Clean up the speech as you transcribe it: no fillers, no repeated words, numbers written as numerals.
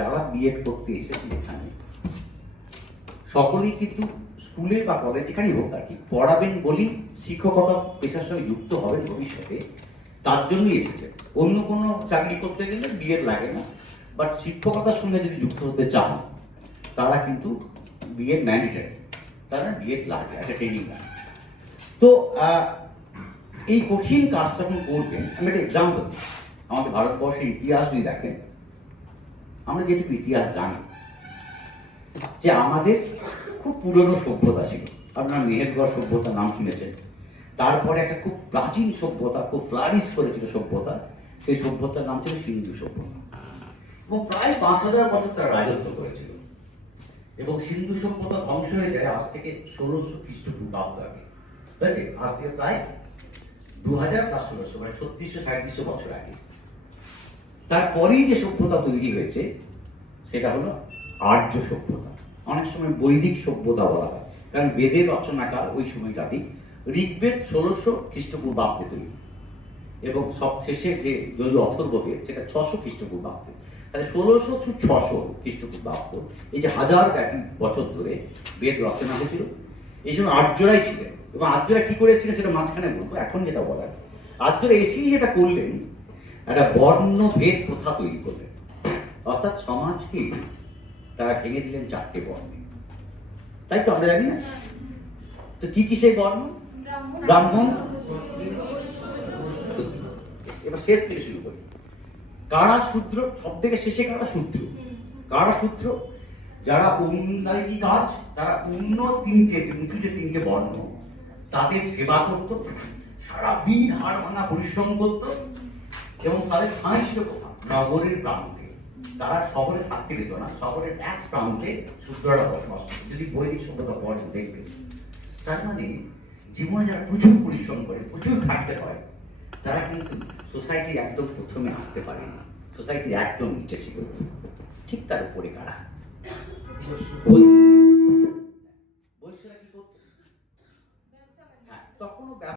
যারা বিএড করতে এসেছে এখানে সকলেই কিন্তু স্কুলে বা কলেজ যেখানেই হোক আর কি পড়াবেন বলেই শিক্ষকতা পেশার সঙ্গে যুক্ত হবেন ভবিষ্যতে, তার জন্যই এসেছে। অন্য কোনো চাকরি করতে গেলে বিএড লাগে না, বাট শিক্ষকতার সঙ্গে যদি যুক্ত হতে চান তারা কিন্তু বিএড ম্যান্ডেটরি, তারা বিএড লাগে, একটা ট্রেনিং লাগে। তো এই কঠিন কাজটা যখন করবেন, আমি একটা এক্সাম্পল, আমাদের ভারতবর্ষের ইতিহাস যদি দেখেন, আমরা যেটুকু ইতিহাস জানি যে আমাদের খুব পুরনো সভ্যতা ছিল। আপনার মেহেরগড় সভ্যতার নাম শুনেছেন। তারপরে একটা খুব প্রাচীন সভ্যতা, খুব ফ্লারিশ করেছিল সভ্যতা, সেই সভ্যতার নাম ছিল সিন্ধু সভ্যতা, এবং প্রায় 5000 বছর তারা রাজত্ব করেছিল। এবং সিন্ধু সভ্যতা ধ্বংস হয়ে যায় আজ থেকে 1600 খ্রিস্টপূর্বাব্দ আগে, ঠিক আছে? আজ থেকে প্রায় 2000 + 1600 মানে 3600-3700 বছর আগে। তারপরেই যে সভ্যতা তৈরি হয়েছে সেটা হলো আর্য সভ্যতা। অনেক সময় বৈদিক সভ্যতা বলা হয়, কারণ বেদের রচনাকাল ওই সময়টাতেই। ঋগ্বেদ 1600 খ্রিস্টপূর্বাব্দে তৈরি, এবং সব শেষে যে যদি অথর্ববেদ সেটা 600 খ্রিস্টপূর্বাব্দে। তাহলে 1600-600 খ্রিস্টপূর্বাব্দ, এই যে হাজার ব্যাপী বছর ধরে বেদ রচনা হয়েছিল, এই সময় আর্যরাই ছিলেন। এবং আর্যরা কি করেছিলেন সেটা মাঝখানে বলবো, এখন যেটা বলার, আর্যরা এসেই যেটা করলেন, একটা বর্ণভেদ প্রথা তৈরি করলেন। অর্থাৎ সমাজকে তারা ভেঙে দিলেন 4টে বর্ণে, তাই তো আমরা জানি না? তো কি কি সেই বর্ণ? ব্রাহ্মণ। এবার শেষ থেকে শুরু করি। কারা শূদ্র, সব থেকে শেষে কারা শূদ্র। কারা শূদ্র? যারা উন্নতি কাজ, তারা উঁচু যে 3টে বর্ণ, তাদের সেবা করত, সারাদিন হাড় ভাঙা পরিশ্রম করত, এবং তাদের ঠাঁই ছিল কোথাও? নগরের প্রান্তে। তারা শহরে থাকতে দিত না, শহরের এক প্রান্তে শূদ্ররা বসবাস করত। যদি বৈদিক সভ্যতা পড়েন দেখবেন, তার মানে জীবনে যারা প্রচুর পরিশ্রম করে, প্রচুর খাটতে হয়, তারা কিন্তু সোসাইটির একদম প্রথমে আসতে পারে না, সোসাইটির একদম নিচে ছিল। ঠিক তার উপরে কারা?